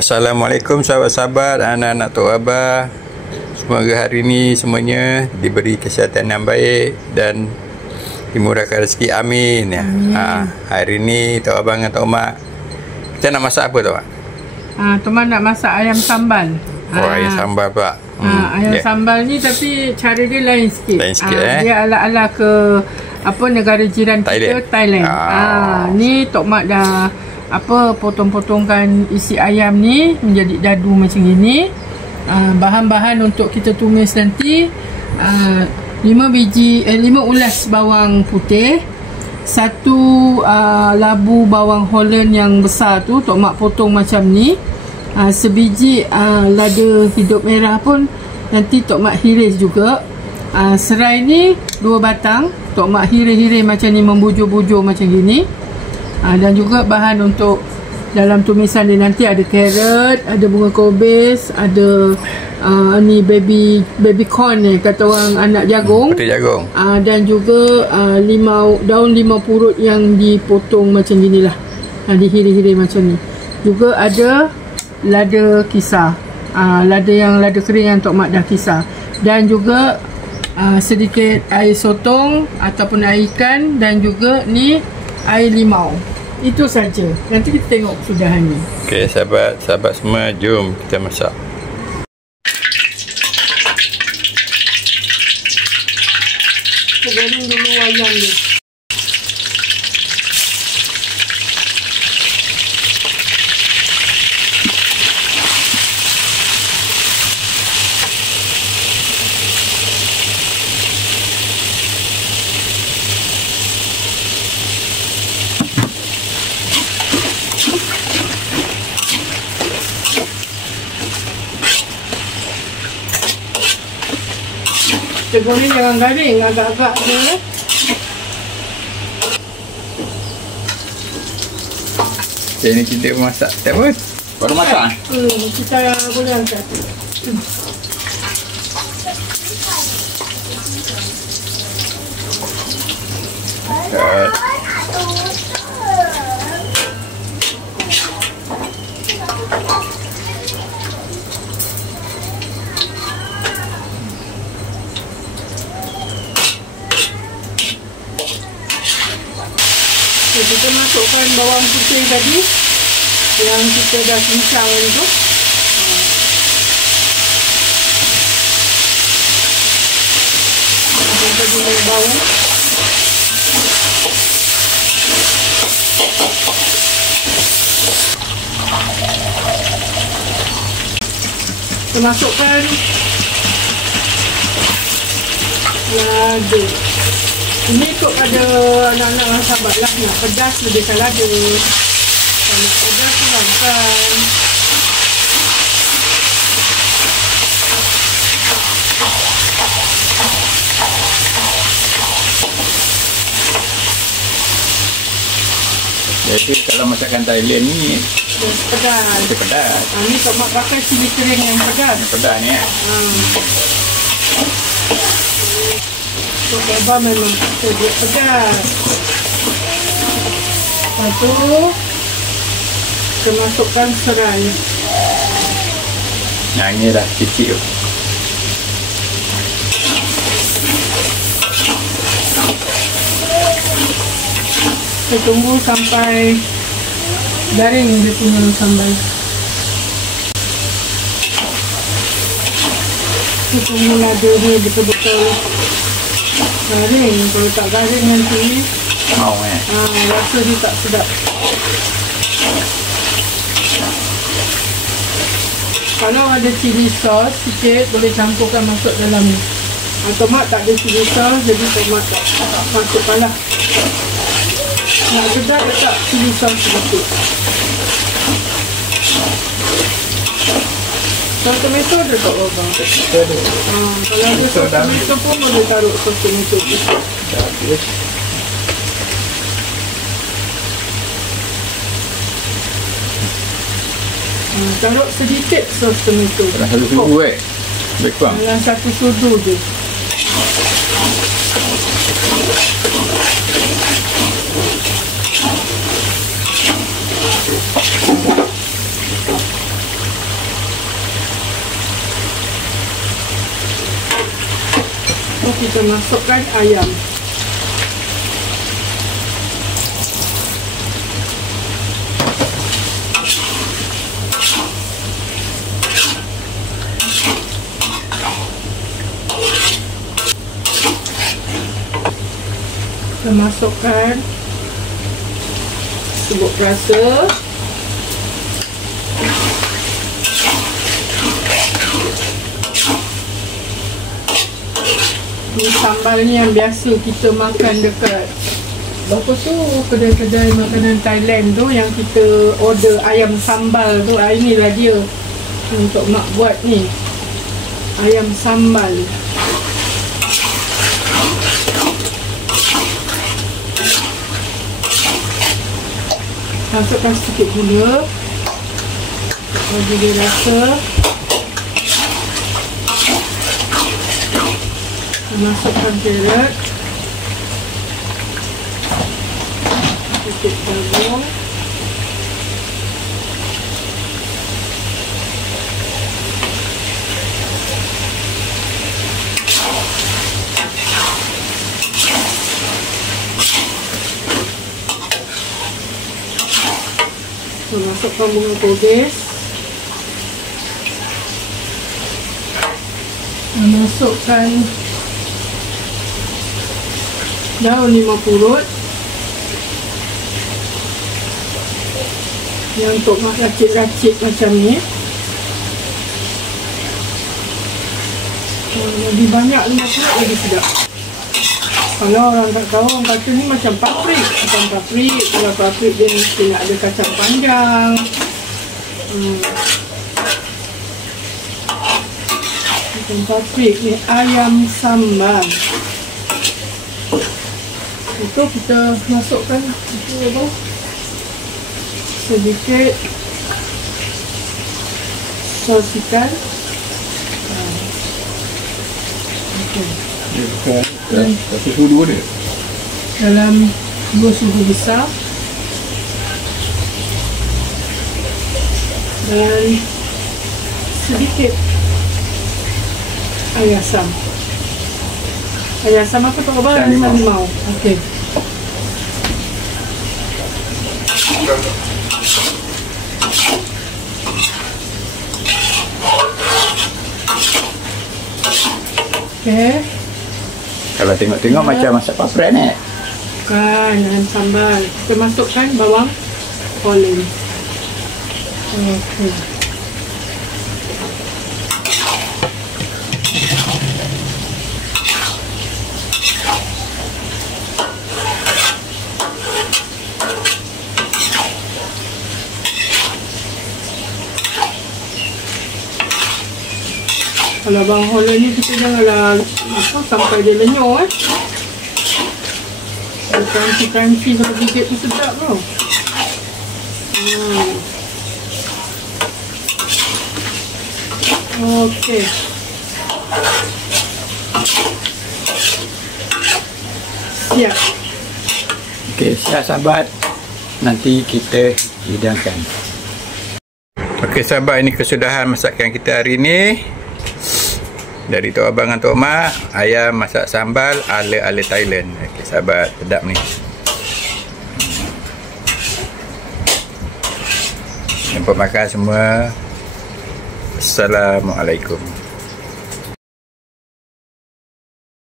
Assalamualaikum sahabat-sahabat, anak-anak Tok Abah. Semoga hari ini semuanya diberi kesihatan yang baik dan dimurahkan rezeki, amin ya. Hari ini Tok Abah dengan Tok Mak, kita nak masak apa Tok Mak? Tok Mak nak masak ayam sambal. Ayam sambal Pak. Ayam sambal ni tapi cara dia lain sikit. Dia ala-ala ke negara jiran kita, Thailand. Ni Tok Mak dah potong-potongkan isi ayam ni menjadi dadu macam gini. Bahan-bahan untuk kita tumis nanti 5 ulas bawang putih, 1 labu bawang Holland yang besar tu Tok Mak potong macam ni. Sebiji lada hidup merah pun nanti Tok Mak hiris juga. Serai ni 2 batang Tok Mak hiris-hiris macam ni, membujur-bujur macam gini. Dan juga bahan untuk dalam tumisan dia nanti ada carrot, ada bunga kobis, ada ni baby corn ni, kata orang anak jagung. Putih jagung. Dan juga daun limau purut yang dipotong macam ginilah. Dihiris-hiris macam ni. Juga ada lada kisar. Lada kering yang Tok Mak dah kisar. Dan juga sedikit air sotong ataupun air ikan, dan juga ni air limau. Itu saja. Nanti kita tengok kesudahannya. Okey sahabat semua, jom kita masak. Kita goreng dulu ayam ni. Kita goreng jangan garing, agak-agak je. Okay, ni kita masak tak apa? Baru masak? Kita boleh angkat. Kita masukkan bawang putih tadi yang kita dah cincang tu. Kita guna bawang. Kita masukkan lada. Ini ikut pada anak-anak sahabat lah. Nak pedas lebihkan lada, nak pedas kurangkan. Jadi kalau masakan Thailand ni pedas. Ni Tok Mak pakai cili kering yang pedas. Yang pedas ni Tok Abah memang dia pedas. Lepas tu kita masukkan serai. Yang ni dah kecil. Kita tunggu sampai garing dia punya sambal. Kita tunggu lada dia betul-betul garing. Kalau tak garing nanti rasa dia tak sedap. Kalau ada cili sauce sikit boleh campurkan masuk dalam ni. Tok Mak tak ada cili sauce, jadi Tok Mak tak masukkan lah. Nak sedap letak cili sauce sedikit. Sos tomato ada tak Abang? Ada. Kalau ada sos tomato pun boleh taruh sos tomato tu. Taruh sedikit sos tomato. Dalam 1 sudu lebih kurang. Dalam 1 sudu je. kita masukkan ayam. Kita masukkan bubuk perasa, ni sambal ni yang biasa kita makan dekat apa tu, kedai-kedai makanan Thailand tu yang kita order ayam sambal tu. Inilah dia untuk mak buat ni, ayam sambal. Masukkan sedikit gula bagi dia rasa. Masukkan carrot, sedikit jagung, masukkan bunga kobis, masukkan daun limau purut yang untuk mak racik-racik macam ni. Lebih banyak limau purut lebih sedap. Kalau orang tak tahu, orang kata ni macam paprik. Bukan paprik. Kalau paprik dia mesti nak ada kacang panjang. Macam paprik ni ayam sambal. Itu kita masukkan sedikit sos ikan. Satu suhu dia dalam 2 suhu besar, dan sedikit air asam. Air asam apa tu? Air asam limau. Okey. Okey. Kalau tengok-tengok macam masak paprik ni. Bukan, dalam sambal. Kita masukkan bawang holland. Okey. Kalau bawang holland ni kita janganlah sampai dia lenyur dia crunchy sampai gigit tu sedap tau. Okey. Siap. Okey, siap sahabat. Nanti kita hidangkan. Okey sahabat, ini kesudahan masakan kita hari ni. Dari Tok Abang dan Tok Mak, ayam masak sambal ala-ala Thailand. Okey sahabat, sedap ni. Jumpa makan semua. Assalamualaikum.